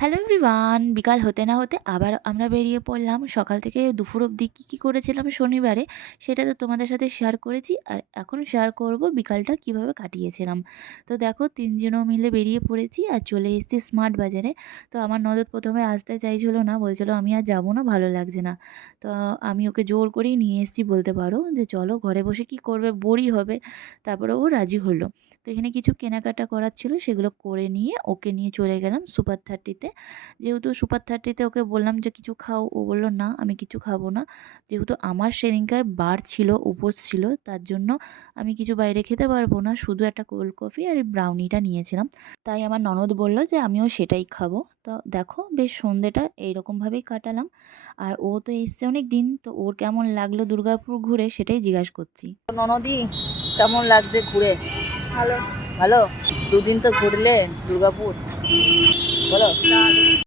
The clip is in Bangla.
হ্যালো এভরিওয়ান, বিকাল হতে না হতে আবার আমরা বেরিয়ে পড়লাম। সকাল থেকে দুপুর অবধি কী করেছিলাম শনিবারে সেটা তো তোমাদের সাথে শেয়ার করেছি। আর এখন শেয়ার করব বিকালটা কিভাবে কাটিয়েছিলাম। তো দেখো ৩ জনও মিলে বেরিয়ে পড়েছি আর চলে এসেছি স্মার্ট বাজারে। তো আমার ননদ ১ম এ আসতে চাইছিল না, বলছিল আমি আর যাব না, ভালো লাগছে না। তো আমি ওকে জোর করেই নিয়ে এসেছি বলতে পারো, যে চলো ঘরে বসে কি করবে, বোরই হবে। তারপরে ও রাজি হলো। তো এখানে কিছু কেনাকাটা করার ছিল, সেগুলো করে নিয়ে ওকে নিয়ে চলে গেলাম সুপার 30-তে। যেহেতু সুপার 30-তে ওকে বললাম যে কিছু খাও, ও বলল না আমি কিছু খাবো না। যেহেতু আমার সেদিনকার বার ছিল, উপোস ছিল, তার জন্য আমি কিছু বাইরে খেতে পারবো না, শুধু একটা কোল্ড কফি আর এই ব্রাউনিটা নিয়েছিলাম। তাই আমার ননদ বলল যে আমিও সেটাই খাবো। তো দেখো বেশ সন্ধেটা এইরকমভাবেই কাটালাম। আর ও তো এসছে অনেক দিন, তো ওর কেমন লাগলো দুর্গাপুর ঘুরে সেটাই জিজ্ঞাসা করছি। ননদি, কেমন লাগছে ঘুরে? ভালো। ভালো। দুদিন তো ঘুরলে দুর্গাপুর, বলো।